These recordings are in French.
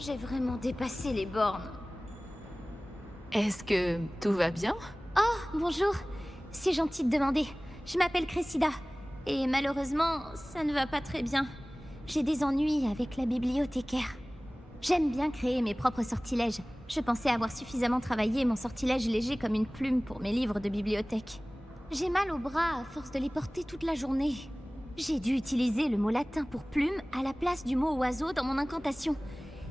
J'ai vraiment dépassé les bornes. Est-ce que tout va bien? Bonjour, c'est gentil de demander. Je m'appelle Cressida. Et malheureusement, ça ne va pas très bien. J'ai des ennuis avec la bibliothécaire. J'aime bien créer mes propres sortilèges. Je pensais avoir suffisamment travaillé mon sortilège léger comme une plume pour mes livres de bibliothèque. J'ai mal au bras à force de les porter toute la journée. J'ai dû utiliser le mot latin pour plume à la place du mot oiseau dans mon incantation.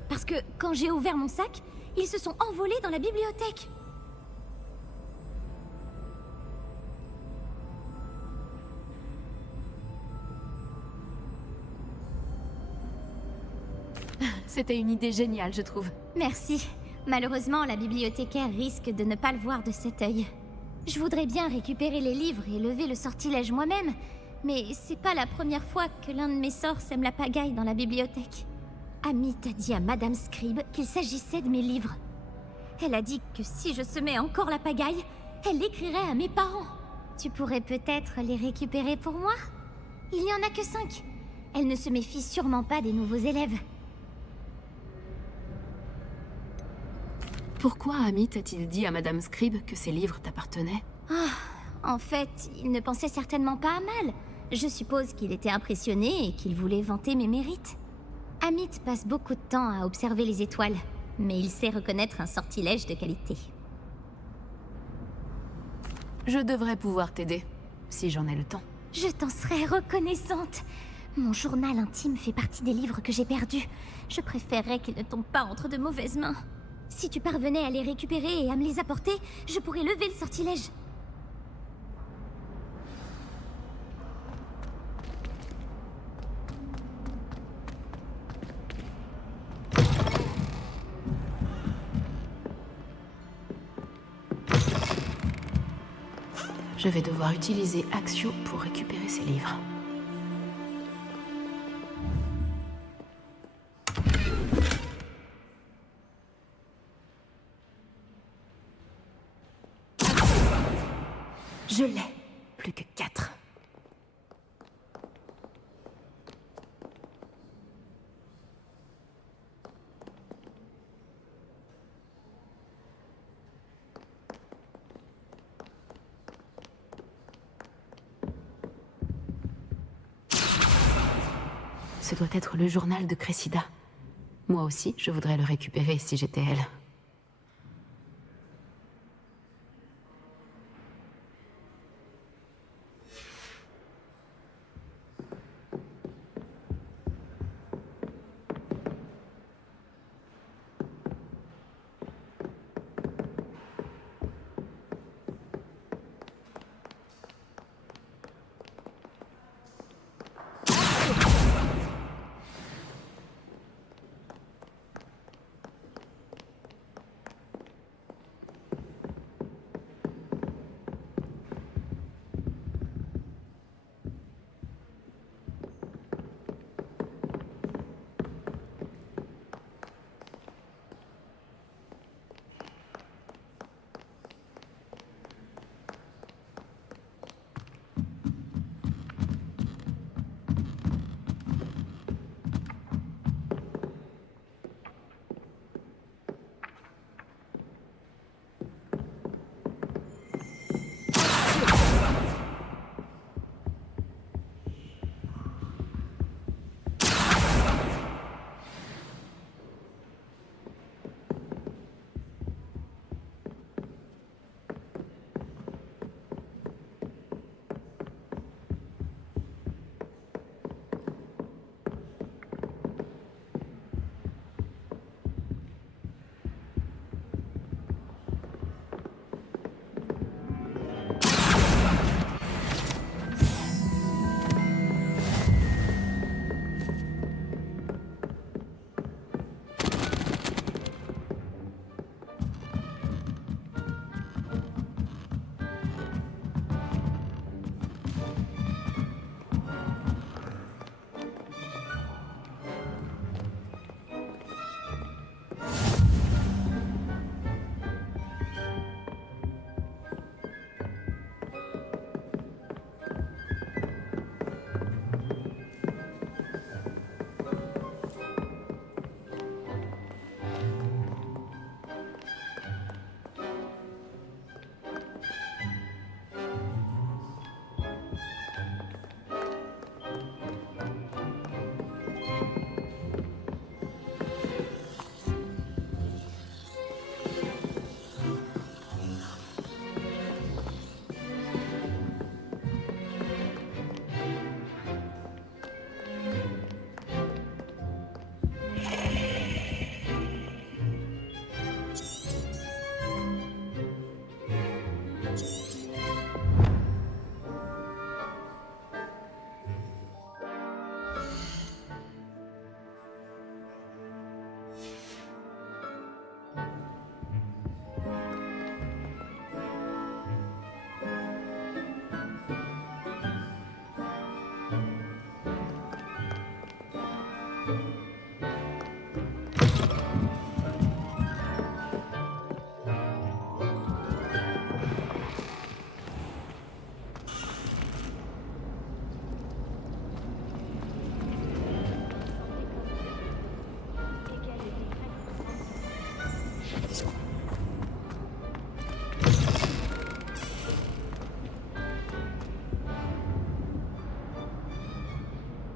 Parce que quand j'ai ouvert mon sac, ils se sont envolés dans la bibliothèque. C'était une idée géniale, je trouve. Merci. Malheureusement, la bibliothécaire risque de ne pas le voir de cet œil. Je voudrais bien récupérer les livres et lever le sortilège moi-même, mais c'est pas la première fois que l'un de mes sorts sème la pagaille dans la bibliothèque. Amit a dit à Madame Scribe qu'il s'agissait de mes livres. Elle a dit que si je semais encore la pagaille, elle l'écrirait à mes parents. Tu pourrais peut-être les récupérer pour moi? Il n'y en a que 5. Elle ne se méfie sûrement pas des nouveaux élèves. Pourquoi Amit a-t-il dit à Madame Scribe que ses livres t'appartenaient? En fait, il ne pensait certainement pas à mal. Je suppose qu'il était impressionné et qu'il voulait vanter mes mérites. Amit passe beaucoup de temps à observer les étoiles, mais il sait reconnaître un sortilège de qualité. Je devrais pouvoir t'aider, si j'en ai le temps. Je t'en serais reconnaissante. Mon journal intime fait partie des livres que j'ai perdus. Je préférerais qu'ils ne tombent pas entre de mauvaises mains. Si tu parvenais à les récupérer et à me les apporter, je pourrais lever le sortilège. Je vais devoir utiliser Axio pour récupérer ces livres. Je l'ai. Plus que 4. Ce doit être le journal de Cressida. Moi aussi, je voudrais le récupérer si j'étais elle.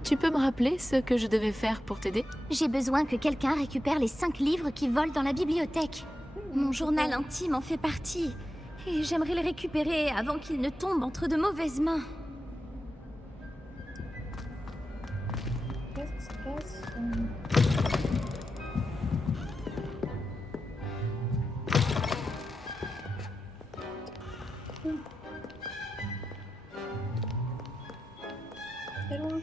Tu peux me rappeler ce que je devais faire pour t'aider? J'ai besoin que quelqu'un récupère les 5 livres qui volent dans la bibliothèque. Mon journal intime en fait partie. Et j'aimerais le récupérer avant qu'il ne tombe entre de mauvaises mains. Qu'est-ce qui se passe? C'est loin.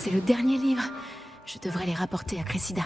C'est le dernier livre. Je devrais les rapporter à Cressida.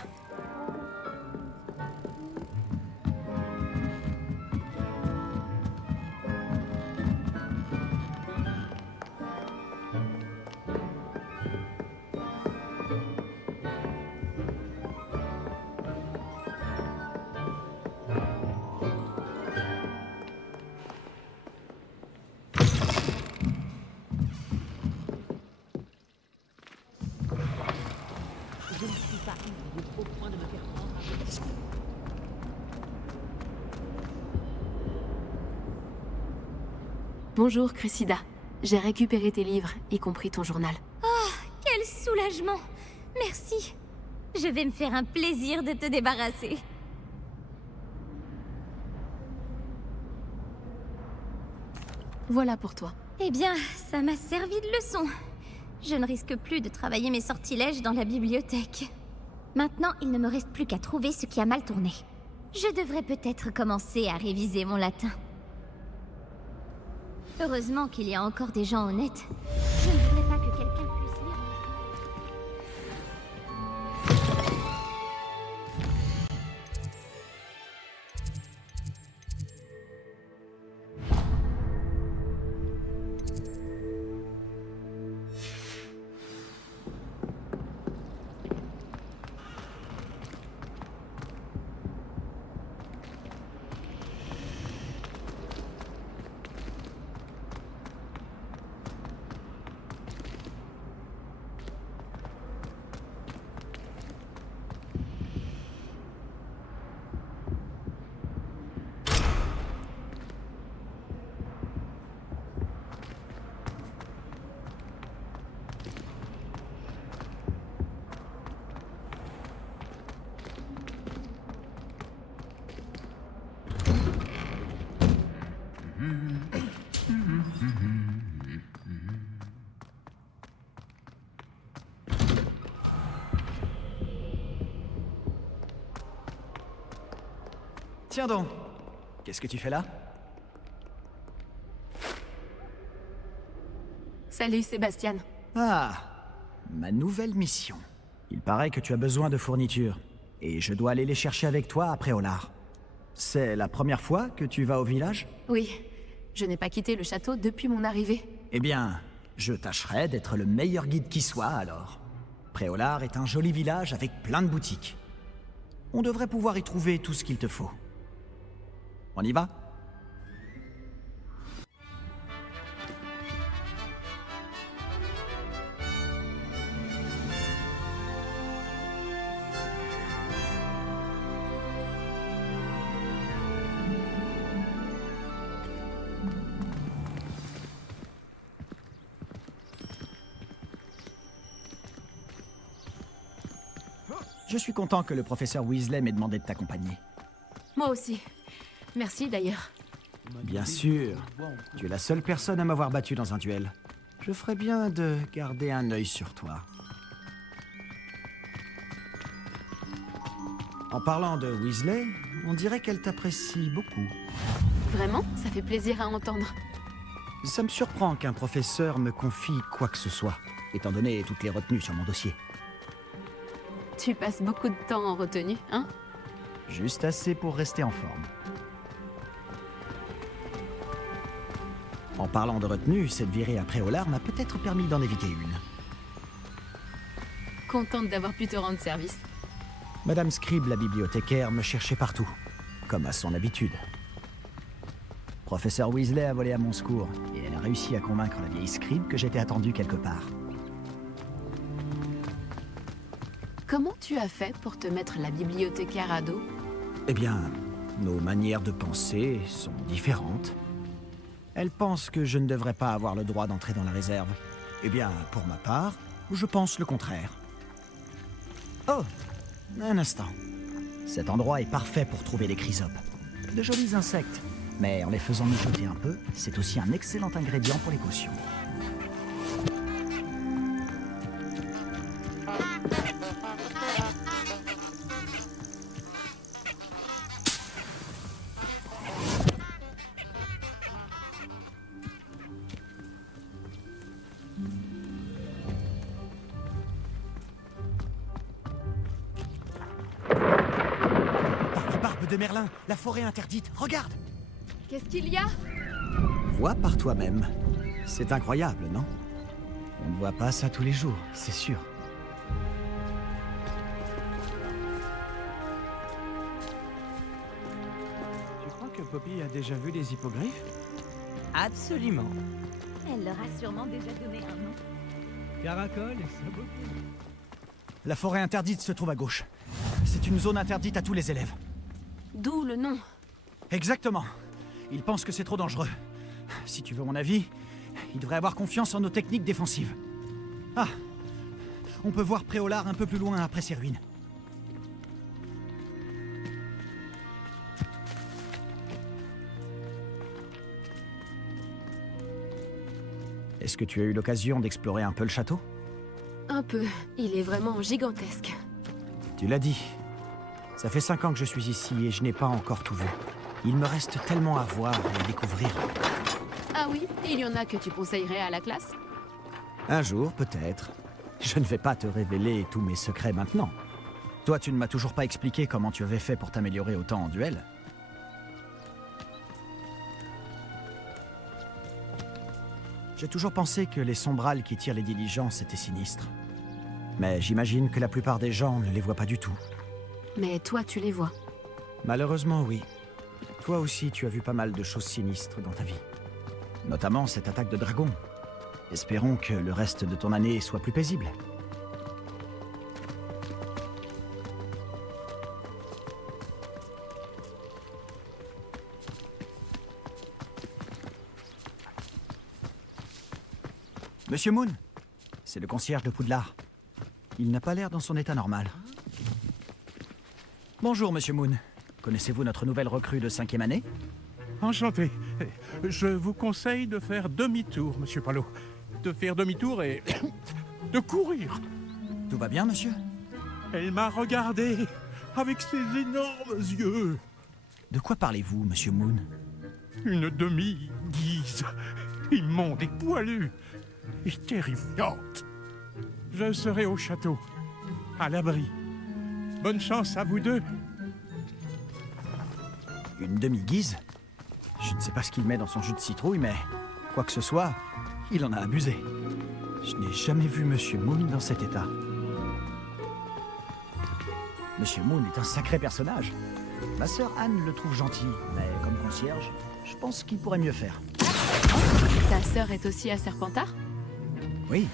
Bonjour, Cressida. J'ai récupéré tes livres, y compris ton journal. Quel soulagement! Merci. Je vais me faire un plaisir de te débarrasser. Voilà pour toi. Eh bien, ça m'a servi de leçon. Je ne risque plus de travailler mes sortilèges dans la bibliothèque. Maintenant, il ne me reste plus qu'à trouver ce qui a mal tourné. Je devrais peut-être commencer à réviser mon latin. Heureusement qu'il y a encore des gens honnêtes. Je ne voudrais pas que quelqu'un puisse lire. Tiens donc, qu'est-ce que tu fais là? Salut, Sébastien. Ah, ma nouvelle mission. Il paraît que tu as besoin de fournitures, et je dois aller les chercher avec toi après Olar. C'est la première fois que tu vas au village? Oui, je n'ai pas quitté le château depuis mon arrivée. Eh bien, je tâcherai d'être le meilleur guide qui soit alors. Préolard est un joli village avec plein de boutiques. On devrait pouvoir y trouver tout ce qu'il te faut. On y va? Je suis content que le professeur Weasley m'ait demandé de t'accompagner. Moi aussi. Merci d'ailleurs. Bien sûr. Tu es la seule personne à m'avoir battu dans un duel. Je ferais bien de garder un œil sur toi. En parlant de Weasley, on dirait qu'elle t'apprécie beaucoup. Vraiment, ça fait plaisir à entendre. Ça me surprend qu'un professeur me confie quoi que ce soit, étant donné toutes les retenues sur mon dossier. Tu passes beaucoup de temps en retenue, hein? Juste assez pour rester en forme. En parlant de retenue, cette virée à Préolard m'a peut-être permis d'en éviter une. Contente d'avoir pu te rendre service. Madame Scribe, la bibliothécaire, me cherchait partout, comme à son habitude. Professeur Weasley a volé à mon secours, et elle a réussi à convaincre la vieille Scribe que j'étais attendu quelque part. Comment tu as fait pour te mettre la bibliothécaire à dos? Eh bien, nos manières de penser sont différentes. Elle pense que je ne devrais pas avoir le droit d'entrer dans la réserve. Eh bien, pour ma part, je pense le contraire. Oh, un instant. Cet endroit est parfait pour trouver les chrysopes. De jolis insectes, mais en les faisant mijoter un peu, c'est aussi un excellent ingrédient pour les potions. De Merlin, la forêt interdite, regarde! Qu'est-ce qu'il y a? Vois par toi-même. C'est incroyable, non? On ne voit pas ça tous les jours, c'est sûr. Tu crois que Poppy a déjà vu les hippogriffes? Absolument. Elle leur a sûrement déjà donné un nom. Caracol et sabot. La forêt interdite se trouve à gauche. C'est une zone interdite à tous les élèves. D'où le nom. Exactement. Ils pensent que c'est trop dangereux. Si tu veux mon avis, ils devraient avoir confiance en nos techniques défensives. Ah! On peut voir Préolard un peu plus loin après ces ruines. Est-ce que tu as eu l'occasion d'explorer un peu le château? Un peu. Il est vraiment gigantesque. Tu l'as dit. Ça fait 5 ans que je suis ici et je n'ai pas encore tout vu. Il me reste tellement à voir et à découvrir. Ah oui? Il y en a que tu conseillerais à la classe? Un jour, peut-être. Je ne vais pas te révéler tous mes secrets maintenant. Toi, tu ne m'as toujours pas expliqué comment tu avais fait pour t'améliorer autant en duel. J'ai toujours pensé que les sombrales qui tirent les diligences étaient sinistres. Mais j'imagine que la plupart des gens ne les voient pas du tout. Mais toi, tu les vois. Malheureusement, oui. Toi aussi, tu as vu pas mal de choses sinistres dans ta vie. Notamment cette attaque de dragon. Espérons que le reste de ton année soit plus paisible. Monsieur Moon, c'est le concierge de Poudlard. Il n'a pas l'air dans son état normal. Bonjour, Monsieur Moon. Connaissez-vous notre nouvelle recrue de 5e année? Enchanté. Je vous conseille de faire demi-tour, Monsieur Palot. De faire demi-tour et de courir. Tout va bien, monsieur? Elle m'a regardé avec ses énormes yeux. De quoi parlez-vous, Monsieur Moon? Une demi-guise, immonde et poilue, et terrifiante. Je serai au château, à l'abri. Bonne chance à vous deux. Une demi-guise? Je ne sais pas ce qu'il met dans son jus de citrouille, mais quoi que ce soit, il en a abusé. Je n'ai jamais vu Monsieur Moon dans cet état. Monsieur Moon est un sacré personnage. Ma sœur Anne le trouve gentil, mais comme concierge, je pense qu'il pourrait mieux faire. Ta sœur est aussi à Serpentard? Oui,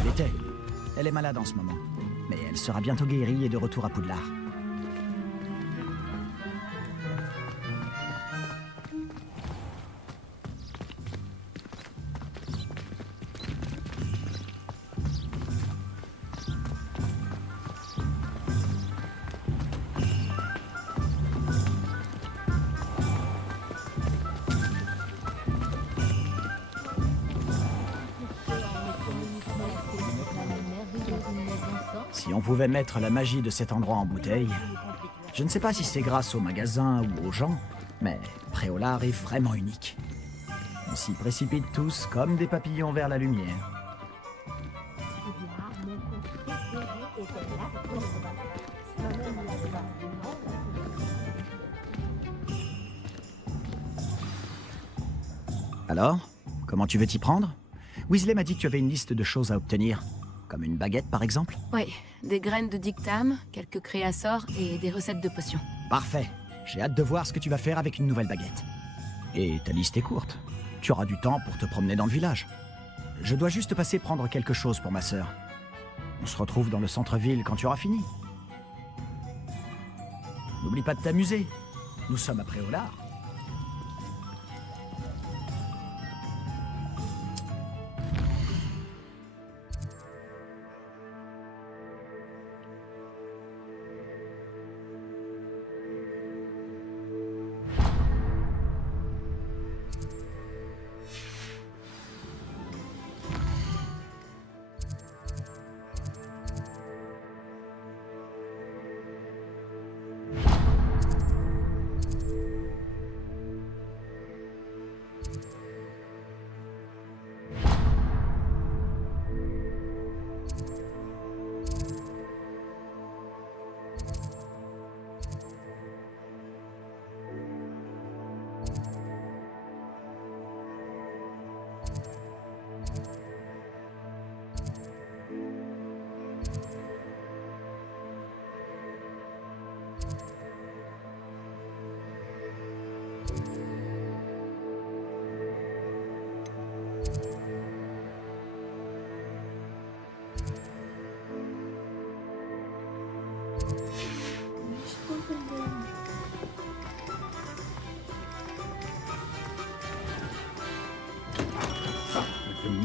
elle était. Elle est malade en ce moment, mais elle sera bientôt guérie et de retour à Poudlard. Si on pouvait mettre la magie de cet endroit en bouteille, je ne sais pas si c'est grâce au magasin ou aux gens, mais Préolard est vraiment unique. On s'y précipite tous comme des papillons vers la lumière. Alors, comment tu veux t'y prendre? Weasley m'a dit que tu avais une liste de choses à obtenir. Comme une baguette, par exemple? Oui, des graines de dictame, quelques créassors et des recettes de potions. Parfait. J'ai hâte de voir ce que tu vas faire avec une nouvelle baguette. Et ta liste est courte. Tu auras du temps pour te promener dans le village. Je dois juste passer prendre quelque chose pour ma sœur. On se retrouve dans le centre-ville quand tu auras fini. N'oublie pas de t'amuser. Nous sommes à Préolard.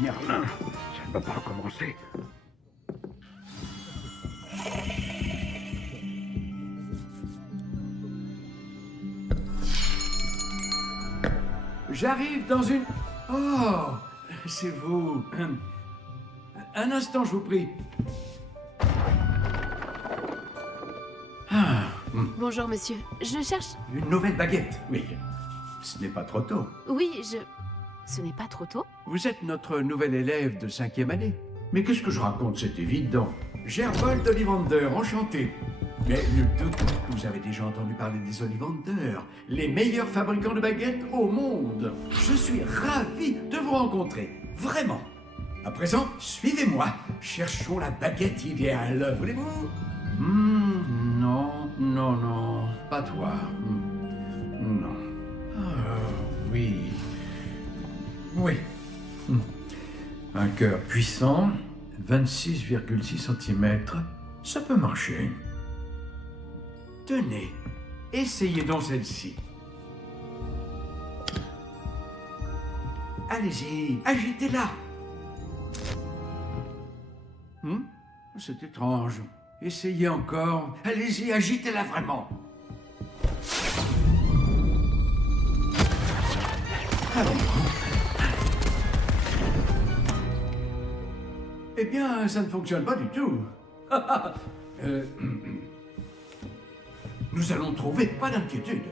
Merlin, ça ne va pas recommencer. J'arrive dans une... Oh, c'est vous. Un instant, je vous prie. Ah, Bonjour, monsieur. Je cherche... une nouvelle baguette, oui. Ce n'est pas trop tôt. Oui, Ce n'est pas trop tôt? Vous êtes notre nouvel élève de 5e année. Mais qu'est-ce que je raconte, c'est évident. Gerbold Ollivander, enchanté. Mais nul doute que vous avez déjà entendu parler des Ollivander, les meilleurs fabricants de baguettes au monde. Je suis ravi de vous rencontrer, vraiment. À présent, suivez-moi. Cherchons la baguette idéale, voulez-vous? Non, pas toi. Non. Ah, oui. Oui. Un cœur puissant, 26,6 cm, ça peut marcher. Tenez, essayez donc celle-ci. Allez-y, agitez-la. C'est étrange. Essayez encore. Allez-y, agitez-la vraiment. Eh bien, ça ne fonctionne pas du tout. Nous allons trouver, pas d'inquiétude.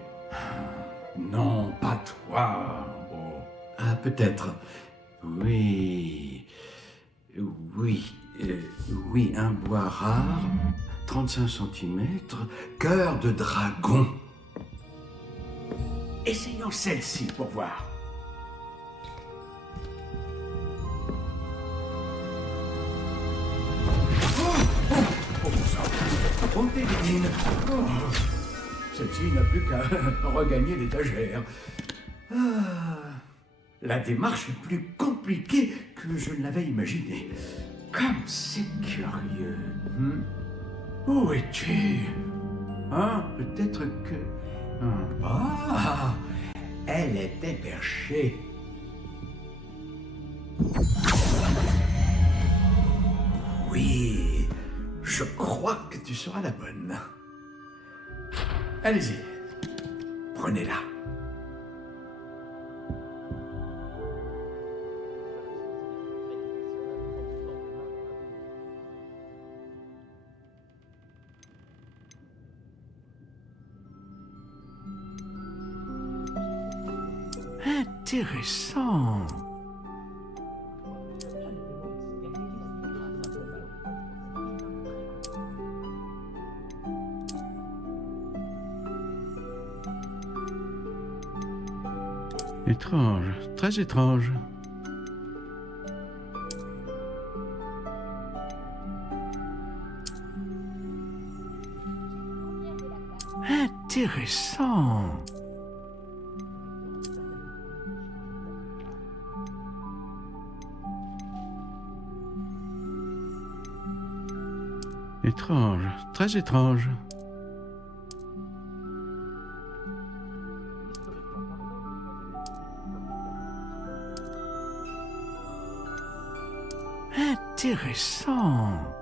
Non, pas toi. Oh. Ah, peut-être. Oui. Oui, un bois rare, 35 cm, cœur de dragon. Essayons celle-ci pour voir. Montez, Dédine. Celle-ci n'a plus qu'à regagner l'étagère. La démarche est plus compliquée que je ne l'avais imaginé. Comme c'est curieux. Où es-tu? Peut-être que... Ah, elle était perchée. Oui, je crois que tu seras la bonne. Allez-y, prenez-la. Intéressant. Étrange, très étrange. Intéressant. Étrange, très étrange. Intéressant.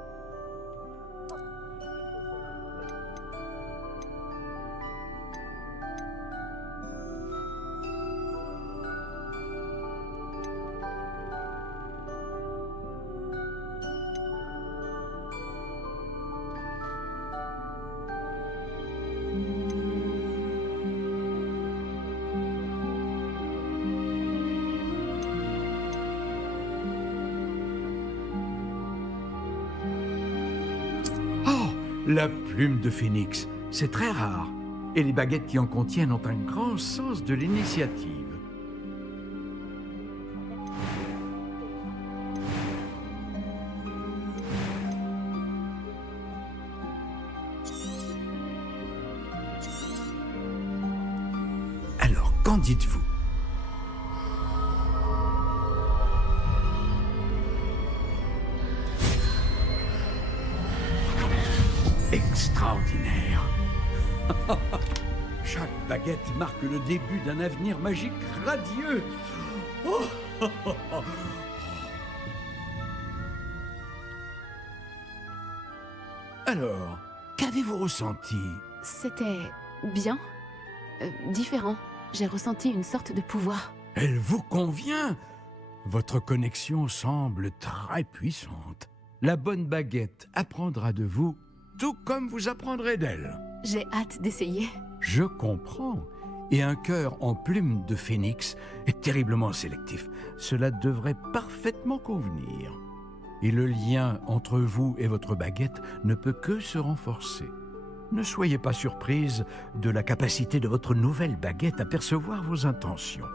La plume de phénix, c'est très rare. Et les baguettes qui en contiennent ont un grand sens de l'initiative. Alors, qu'en dites-vous ? Extraordinaire. Chaque baguette marque le début d'un avenir magique radieux. Oh. Alors, qu'avez-vous ressenti? C'était bien, différent. J'ai ressenti une sorte de pouvoir. Elle vous convient? Votre connexion semble très puissante. La bonne baguette apprendra de vous, tout comme vous apprendrez d'elle. J'ai hâte d'essayer. Je comprends. Et un cœur en plume de phénix est terriblement sélectif. Cela devrait parfaitement convenir. Et le lien entre vous et votre baguette ne peut que se renforcer. Ne soyez pas surprise de la capacité de votre nouvelle baguette à percevoir vos intentions,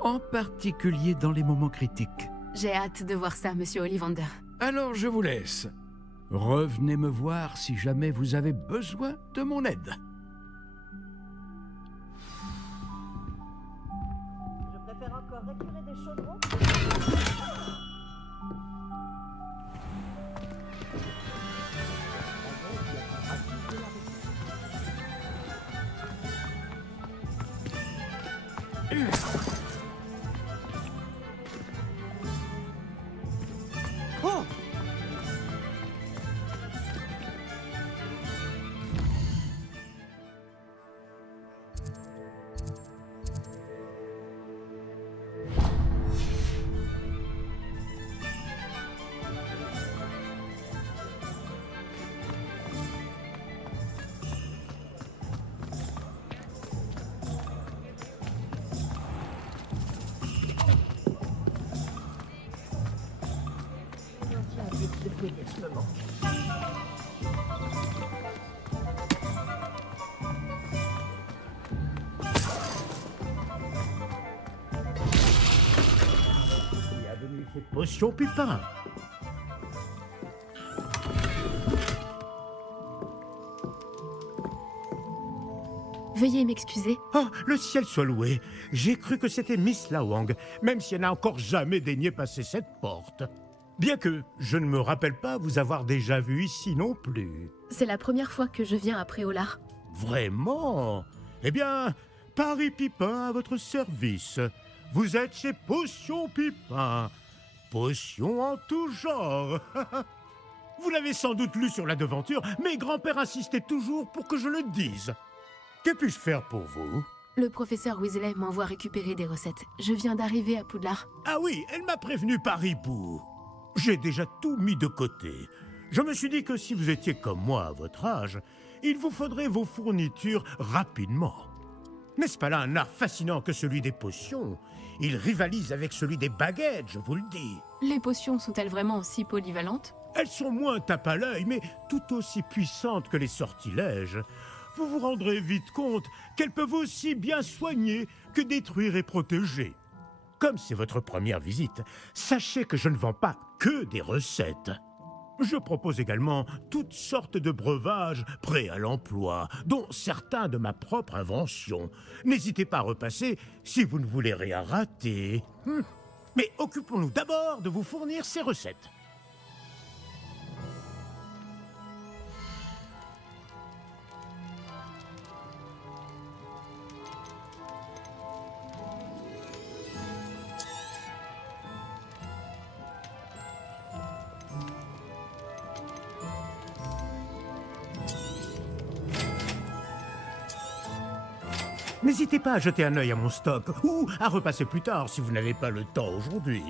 en particulier dans les moments critiques. J'ai hâte de voir ça, Monsieur Ollivander. Alors je vous laisse. Revenez me voir si jamais vous avez besoin de mon aide. Je préfère encore récurer des chaudrons. Oh! Bienvenue chez Potion Pupin. Veuillez m'excuser. Oh, le ciel soit loué. J'ai cru que c'était Miss Lawang, même si elle n'a encore jamais daigné passer cette porte. Bien que je ne me rappelle pas vous avoir déjà vu ici non plus. C'est la première fois que je viens à Préolard. Vraiment? Eh bien, Paris Pipin à votre service. Vous êtes chez Potion Pipin. Potion en tout genre. Vous l'avez sans doute lu sur la devanture, mais grand-père insistait toujours pour que je le dise. Que puis-je faire pour vous? Le professeur Weasley m'envoie récupérer des recettes. Je viens d'arriver à Poudlard. Ah oui, elle m'a prévenu par hibou. J'ai déjà tout mis de côté. Je me suis dit que si vous étiez comme moi à votre âge, il vous faudrait vos fournitures rapidement. N'est-ce pas là un art fascinant que celui des potions? Il rivalise avec celui des baguettes, je vous le dis. Les potions sont-elles vraiment aussi polyvalentes? Elles sont moins tape à l'œil, mais tout aussi puissantes que les sortilèges. vous vous rendrez vite compte qu'elles peuvent aussi bien soigner que détruire et protéger. Comme c'est votre première visite, sachez que je ne vends pas que des recettes. Je propose également toutes sortes de breuvages prêts à l'emploi, dont certains de ma propre invention. N'hésitez pas à repasser si vous ne voulez rien rater. Mais occupons-nous d'abord de vous fournir ces recettes. N'hésitez pas à jeter un œil à mon stock, ou à repasser plus tard si vous n'avez pas le temps aujourd'hui.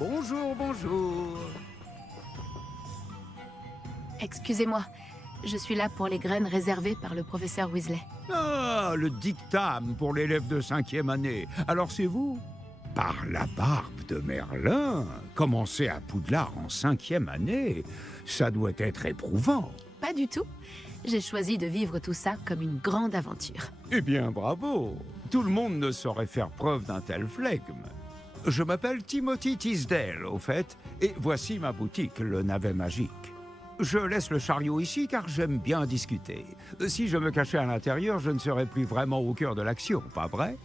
Bonjour, bonjour. Excusez-moi, je suis là pour les graines réservées par le professeur Weasley. Ah, le dictame pour l'élève de 5e année. Alors c'est vous? Par la barbe de Merlin, commencer à Poudlard en 5e année, ça doit être éprouvant. Pas du tout. J'ai choisi de vivre tout ça comme une grande aventure. Eh bien, bravo. Tout le monde ne saurait faire preuve d'un tel flegme. Je m'appelle Timothy Tisdale, au fait, et voici ma boutique, le Navet Magique. Je laisse le chariot ici car j'aime bien discuter. Si je me cachais à l'intérieur, je ne serais plus vraiment au cœur de l'action, pas vrai?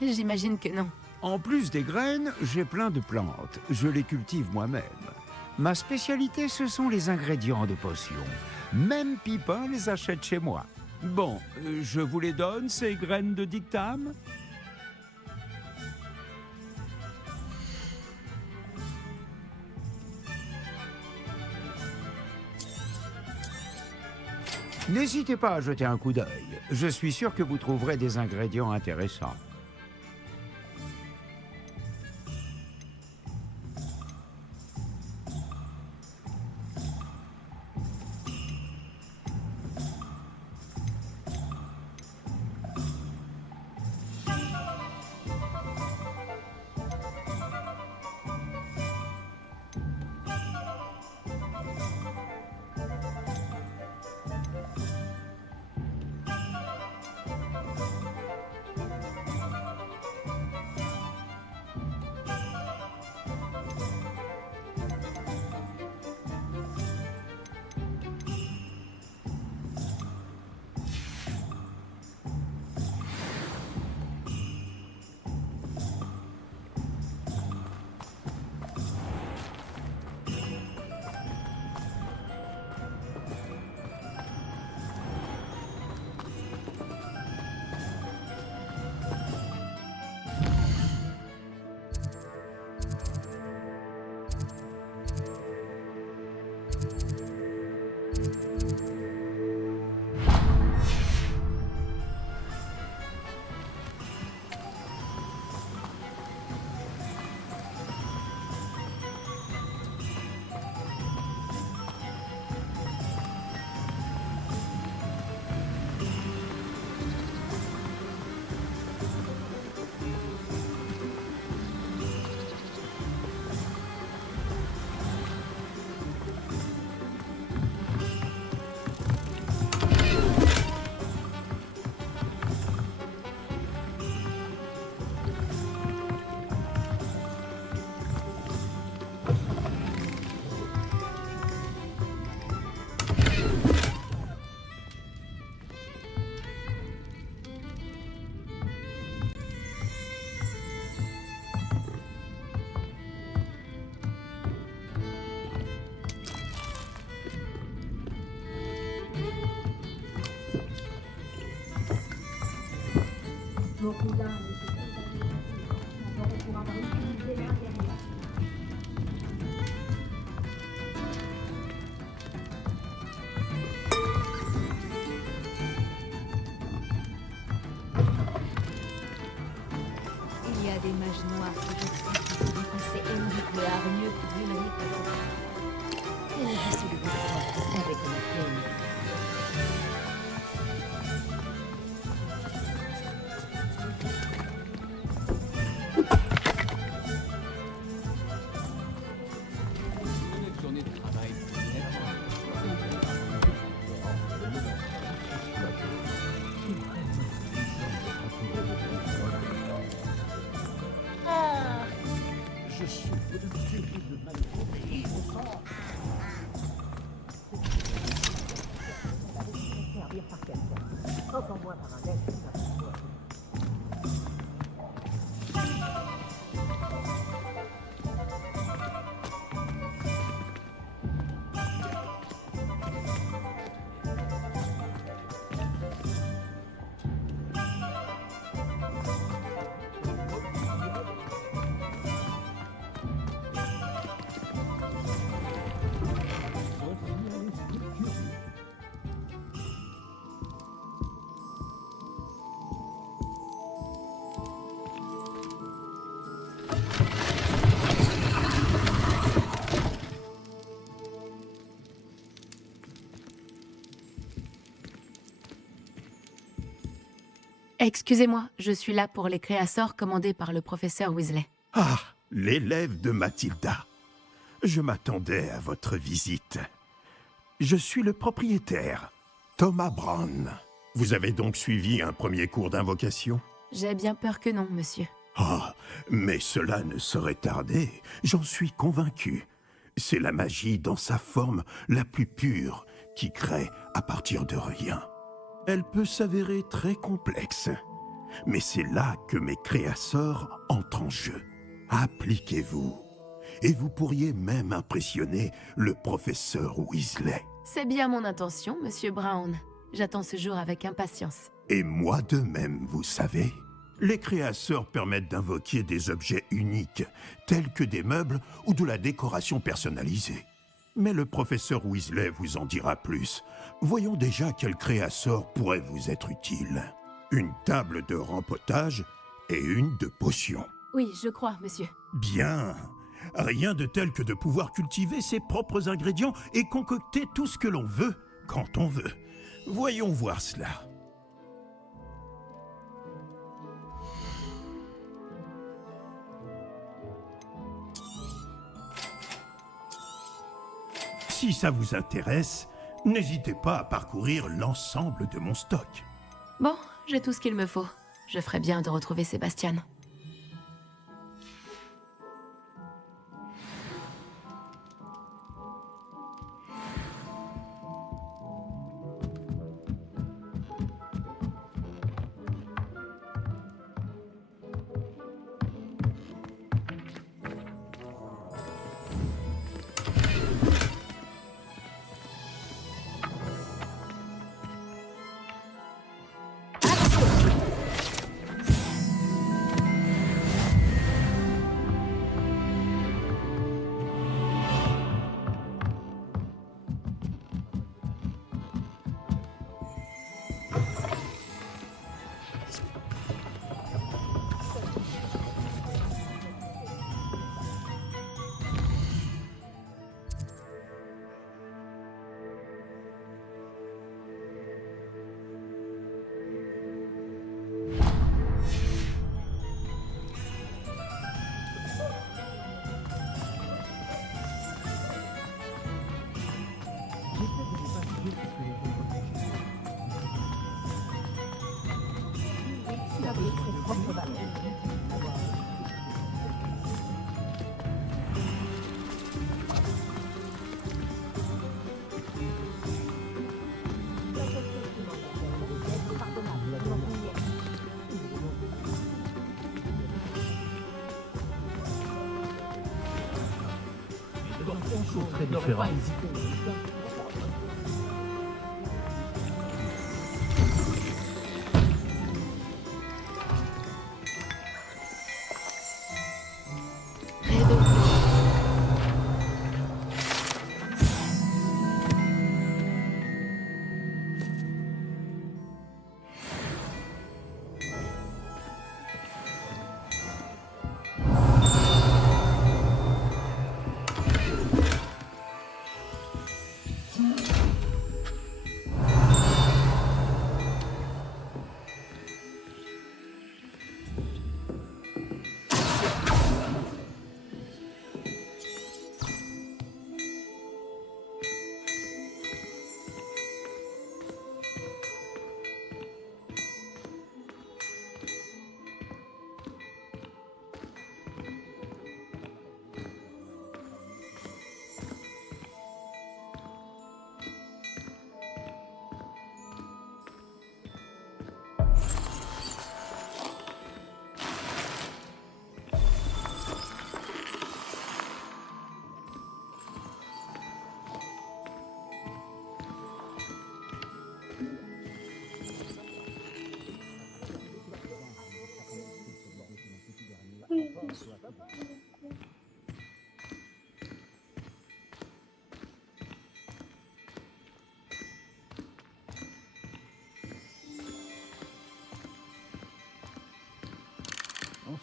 J'imagine que non. En plus des graines, j'ai plein de plantes. Je les cultive moi-même. Ma spécialité, ce sont les ingrédients de potions. Même Pipin les achète chez moi. Bon, je vous les donne, ces graines de dictame? N'hésitez pas à jeter un coup d'œil. Je suis sûr que vous trouverez des ingrédients intéressants. Il y a des mages noirs que je sais qui se dépassaient Henrik le hargneux pour Ulrich le Fort. Il est facile de vous avec le film. Excusez-moi, je suis là pour les créassors commandés par le professeur Weasley. Ah, l'élève de Mathilda. Je m'attendais à votre visite. Je suis le propriétaire, Thomas Brown. Vous avez donc suivi un premier cours d'invocation? J'ai bien peur que non, monsieur. Ah, mais cela ne saurait tarder, j'en suis convaincu. C'est la magie dans sa forme la plus pure qui crée à partir de rien. Elle peut s'avérer très complexe, mais c'est là que mes créasseurs entrent en jeu. Appliquez-vous, et vous pourriez même impressionner le professeur Weasley. C'est bien mon intention, monsieur Brown. J'attends ce jour avec impatience. Et moi de même, vous savez. Les créasseurs permettent d'invoquer des objets uniques, tels que des meubles ou de la décoration personnalisée. Mais le professeur Weasley vous en dira plus. Voyons déjà quel créasseur pourrait vous être utile. Une table de rempotage et une de potions. Oui, je crois, monsieur. Bien. Rien de tel que de pouvoir cultiver ses propres ingrédients et concocter tout ce que l'on veut, quand on veut. Voyons voir cela. Si ça vous intéresse, n'hésitez pas à parcourir l'ensemble de mon stock. Bon, j'ai tout ce qu'il me faut. Je ferais bien de retrouver Sébastien. Très différent.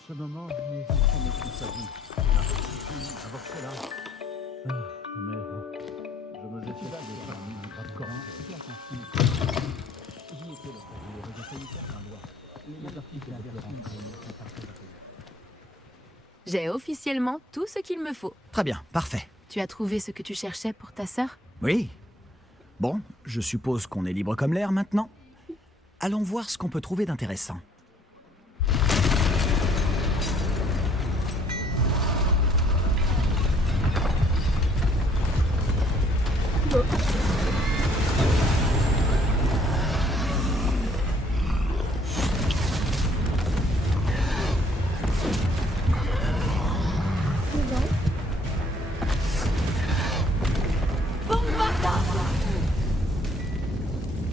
ce moment, mes enfants me font sa vie. Avorcer là. Mais bon, je me laisse là de parmi un grave Coran. J'y étais là, les réseaux sanitaires d'un droit. Les articles J'ai officiellement tout ce qu'il me faut. Très bien, parfait. Tu as trouvé ce que tu cherchais pour ta sœur? Oui. Bon, je suppose qu'on est libre comme l'air maintenant. Allons voir ce qu'on peut trouver d'intéressant.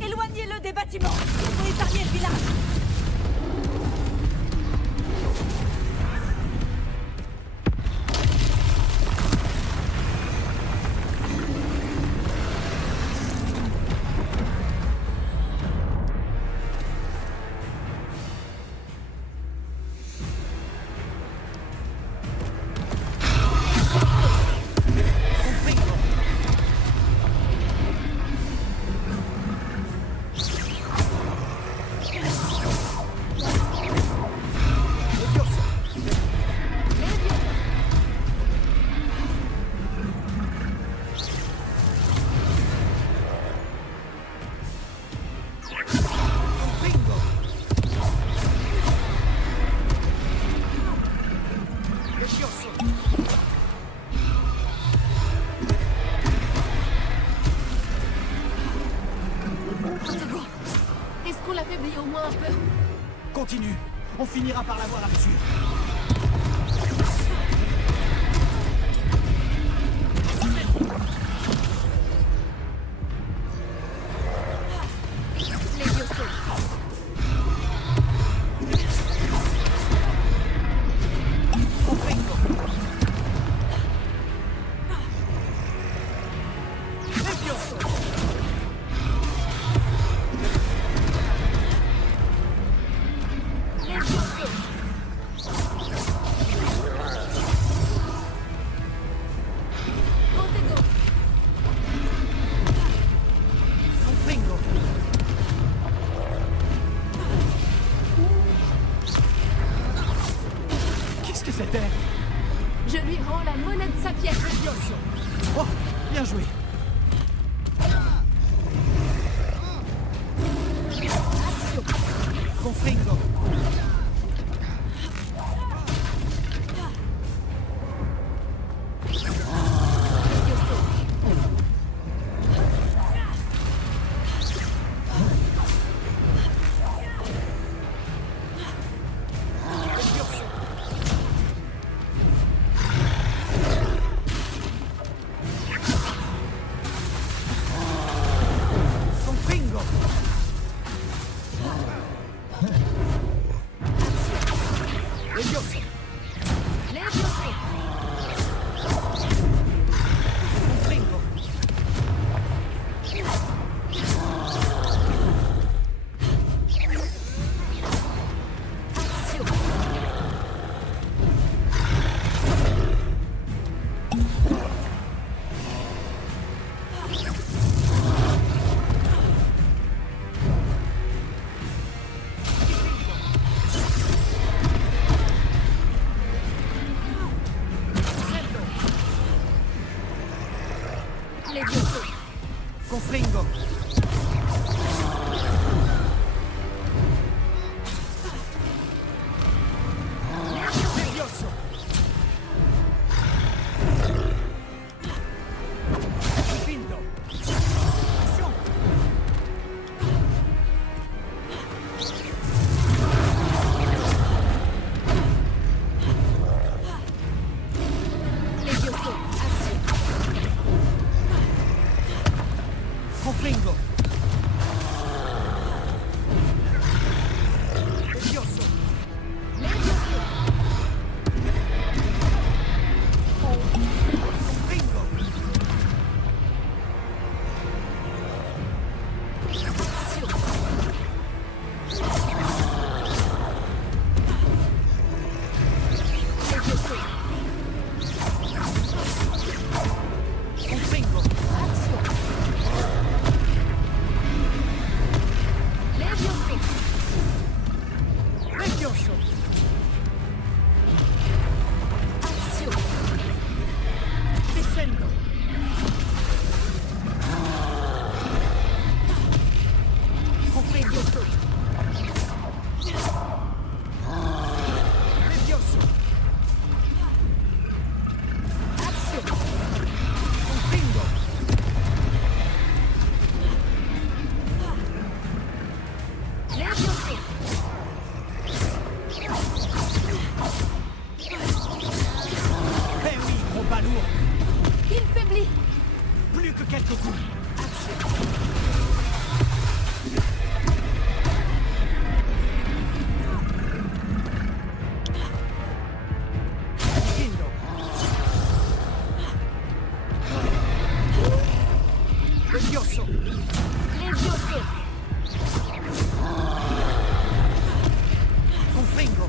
Éloignez-le des bâtiments pour épargner le village. Est-ce qu'on l'affaiblit au moins un peu? Continue, on finira par l'avoir là-dessus. Qu'est-ce que c'était? Je lui rends la monnaie de sa pièce. Oh, bien joué. Confringo. Confringo. Confringo. Levioso. Confringo. tout. Levioso. Levioso. Confringo.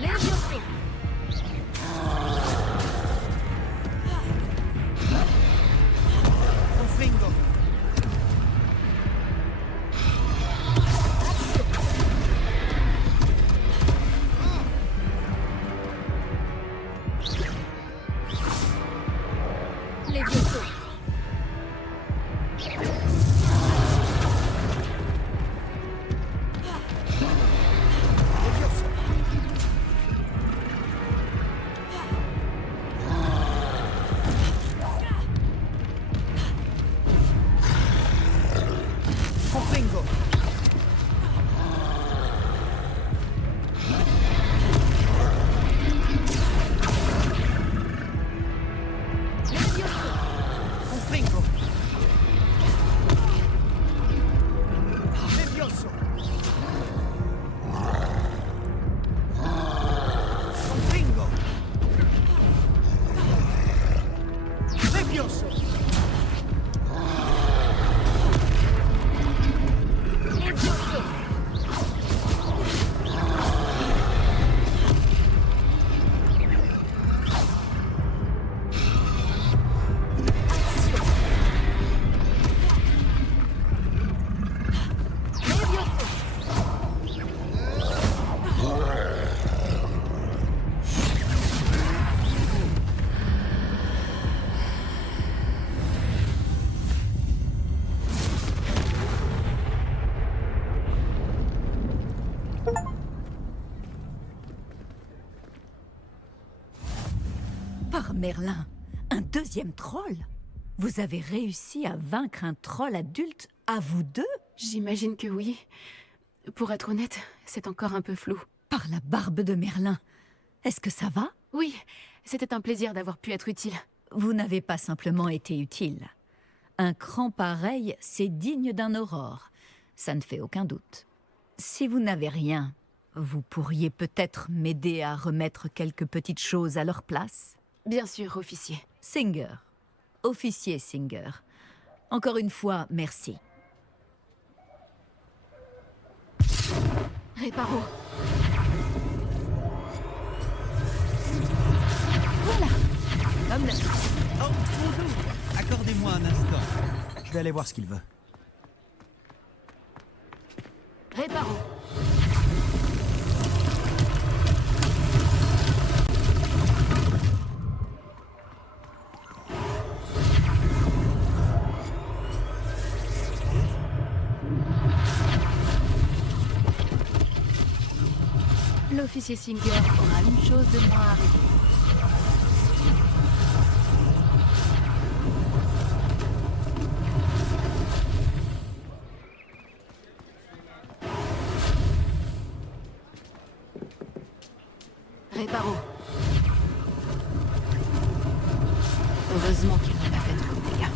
Levioso. Confringo. Levioso. Levioso. Confringo. Confringo. Levioso. Confringo. Levioso. Levioso. Levioso. Par Merlin, un deuxième troll? Vous avez réussi à vaincre un troll adulte à vous deux? J'imagine que oui. Pour être honnête, c'est encore un peu flou. Par la barbe de Merlin. Est-ce que ça va? Oui, c'était un plaisir d'avoir pu être utile. Vous n'avez pas simplement été utile. Un cran pareil, c'est digne d'un aurore. Ça ne fait aucun doute. Si vous n'avez rien, vous pourriez peut-être m'aider à remettre quelques petites choses à leur place? Bien sûr, officier. Singer. Officier Singer. Encore une fois, merci. Réparo. Comme Oh, bonjour. Accordez-moi un instant. Je vais aller voir ce qu'il veut. Réparo. L'officier Singer aura une chose de moins à régler. Réparo. Heureusement qu'il n'a pas fait trop de dégâts.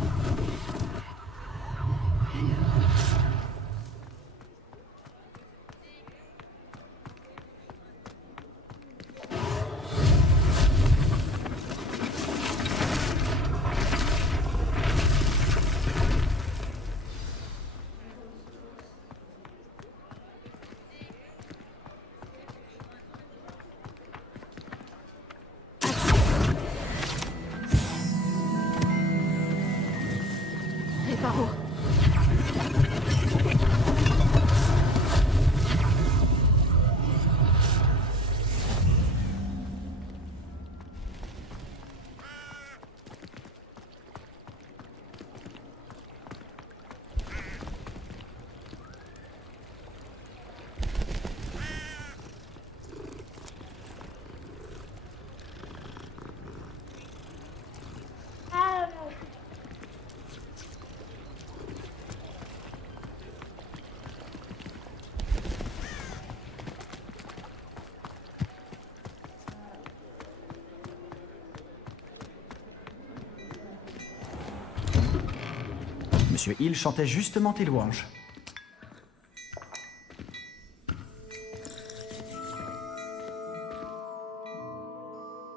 Monsieur Hill chantait justement tes louanges.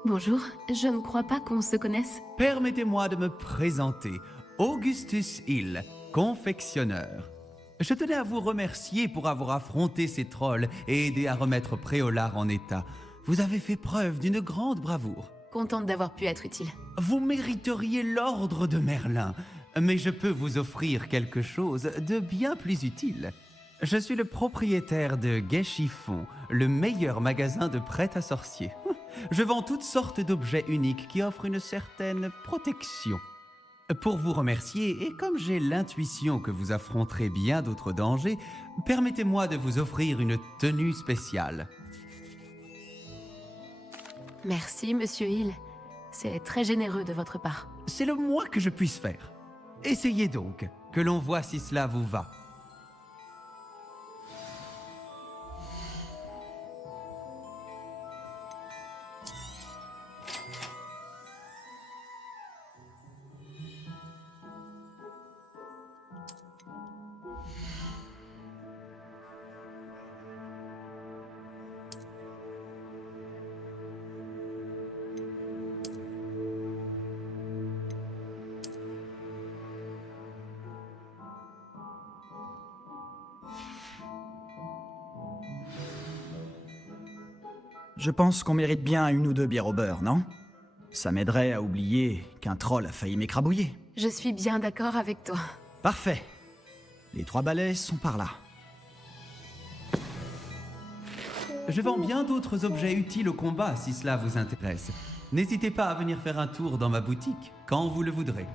Bonjour, je ne crois pas qu'on se connaisse. Permettez-moi de me présenter. Augustus Hill, confectionneur. Je tenais à vous remercier pour avoir affronté ces trolls et aidé à remettre Préolard en état. Vous avez fait preuve d'une grande bravoure. Contente d'avoir pu être utile. Vous mériteriez l'ordre de Merlin, mais je peux vous offrir quelque chose de bien plus utile. Je suis le propriétaire de Gai Chiffon, le meilleur magasin de prêt à sorcier. Je vends toutes sortes d'objets uniques qui offrent une certaine protection. Pour vous remercier, et comme j'ai l'intuition que vous affronterez bien d'autres dangers, permettez-moi de vous offrir une tenue spéciale. Merci, Monsieur Hill. C'est très généreux de votre part. C'est le moins que je puisse faire. Essayez donc, que l'on voit si cela vous va. Je pense qu'on mérite bien une ou deux bières au beurre, non? Ça m'aiderait à oublier qu'un troll a failli m'écrabouiller. Je suis bien d'accord avec toi. Parfait. Les 3 balais sont par là. Je vends bien d'autres objets utiles au combat si cela vous intéresse. N'hésitez pas à venir faire un tour dans ma boutique quand vous le voudrez.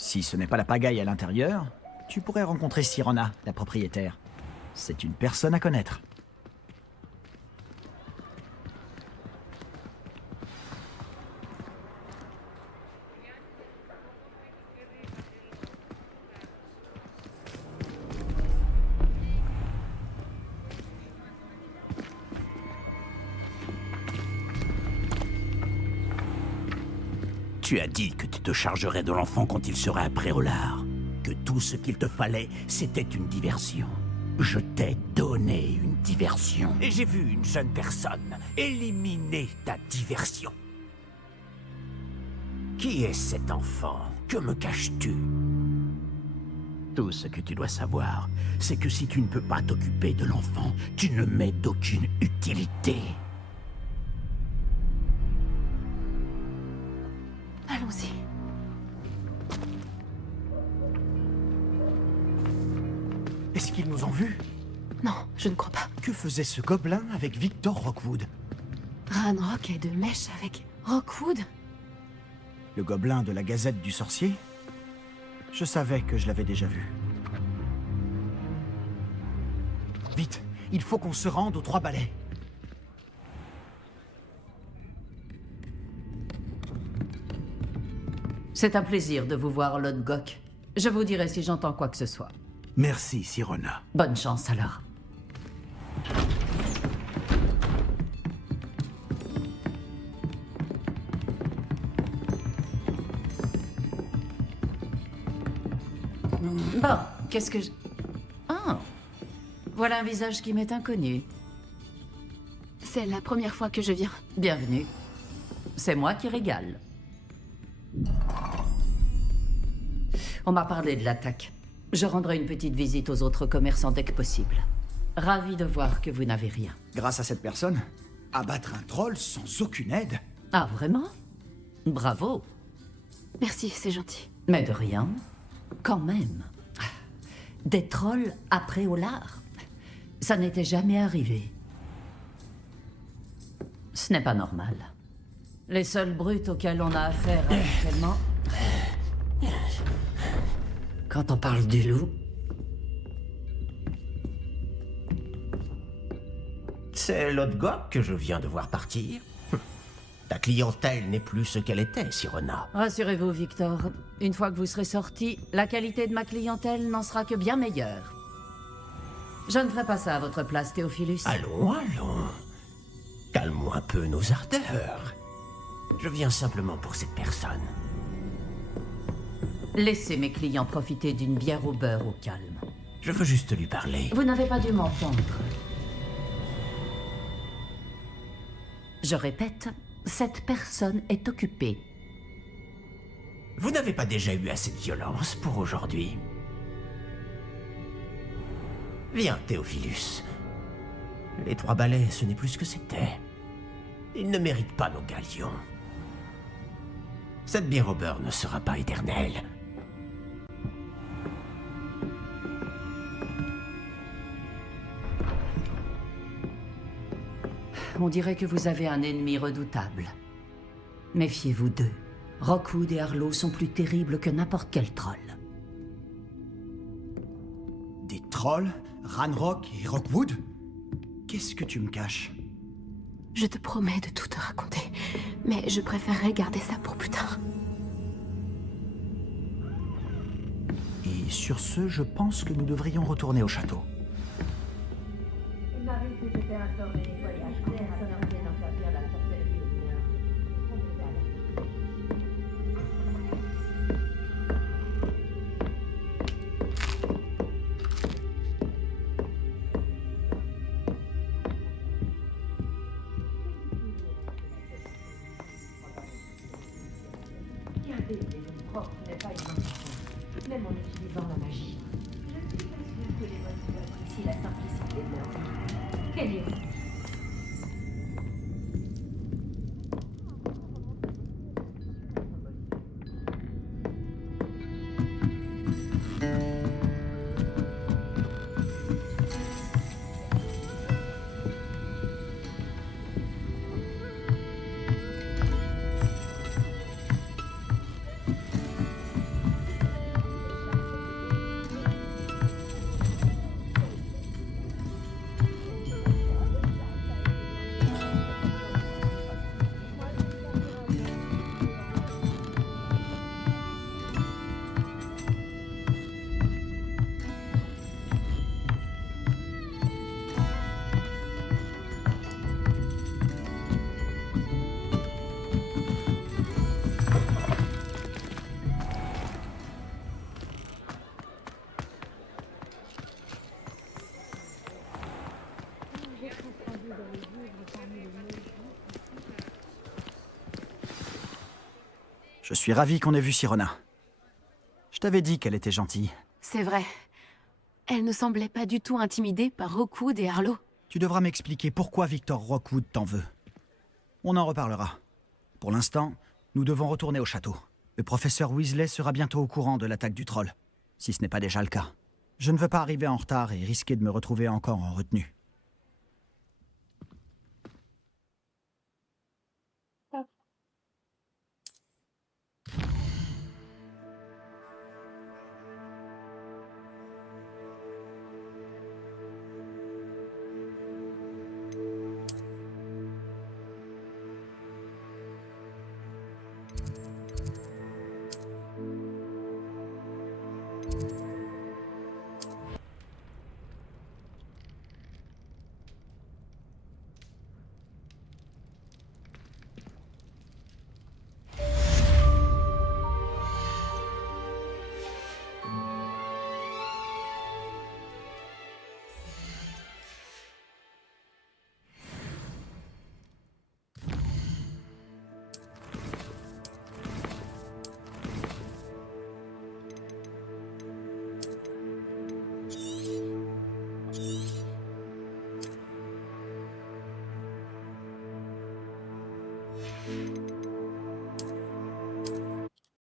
Si ce n'est pas la pagaille à l'intérieur, tu pourrais rencontrer Sirona, la propriétaire. C'est une personne à connaître. Tu as dit que tu te chargerais de l'enfant quand il serait à Préolard. Que tout ce qu'il te fallait, c'était une diversion. Je t'ai donné une diversion. Et j'ai vu une jeune personne éliminer ta diversion. Qui est cet enfant? Que me caches-tu? Tout ce que tu dois savoir, c'est que si tu ne peux pas t'occuper de l'enfant, tu ne m'es d'aucune utilité. Allons-y. Est-ce qu'ils nous ont vus? Non, je ne crois pas. Que faisait ce gobelin avec Victor Rockwood? Ranrock est de mèche avec Rockwood? Le gobelin de la Gazette du Sorcier? Je savais que je l'avais déjà vu. Vite, il faut qu'on se rende aux 3 balais. C'est un plaisir de vous voir, Lodgok. Je vous dirai si j'entends quoi que ce soit. Merci, Sirona. Bonne chance alors. Bon, qu'est-ce que je... Ah, voilà un visage qui m'est inconnu. C'est la première fois que je viens. Bienvenue. C'est moi qui régale. On m'a parlé de l'attaque. Je rendrai une petite visite aux autres commerçants dès que possible. Ravi de voir que vous n'avez rien. Grâce à cette personne, abattre un troll sans aucune aide? Ah, vraiment? Bravo. Merci, c'est gentil. Mais de rien. Quand même. Des trolls après Olar. Ça n'était jamais arrivé. Ce n'est pas normal. Les seuls brutes auxquels on a affaire actuellement... Quand on parle du loup... C'est Lodgok que je viens de voir partir. Ta clientèle n'est plus ce qu'elle était, Sirona. Rassurez-vous, Victor. Une fois que vous serez sorti, la qualité de ma clientèle n'en sera que bien meilleure. Je ne ferai pas ça à votre place, Théophilus. Allons, allons. Calmons un peu nos ardeurs. Je viens simplement pour cette personne. Laissez mes clients profiter d'une bière au beurre au calme. Je veux juste lui parler. Vous n'avez pas dû m'entendre. Je répète, cette personne est occupée. Vous n'avez pas déjà eu assez de violence pour aujourd'hui? Viens, Théophilus. Les 3 balais, ce n'est plus ce que c'était. Ils ne méritent pas nos galions. Cette bière au beurre ne sera pas éternelle. On dirait que vous avez un ennemi redoutable. Méfiez-vous d'eux. Rockwood et Arlo sont plus terribles que n'importe quel troll. Des trolls? Ranrock et Rockwood? Qu'est-ce que tu me caches? Je te promets de tout te raconter, mais je préférerais garder ça pour plus tard. Et sur ce, je pense que nous devrions retourner au château. Il m'arrive que je fais un sort de nettoyage clair à l'envie d'en faire la sorcellerie au nord. Garder des eaux propres n'est pas une invention, même en utilisant la magie. Je ne suis pas sûre que les voitures apprécient la simplicité de leur vie. Quelle est Je suis ravi qu'on ait vu Sirona. Je t'avais dit qu'elle était gentille. C'est vrai. Elle ne semblait pas du tout intimidée par Rookwood et Harlow. Tu devras m'expliquer pourquoi Victor Rookwood t'en veut. On en reparlera. Pour l'instant, nous devons retourner au château. Le professeur Weasley sera bientôt au courant de l'attaque du troll, si ce n'est pas déjà le cas. Je ne veux pas arriver en retard et risquer de me retrouver encore en retenue.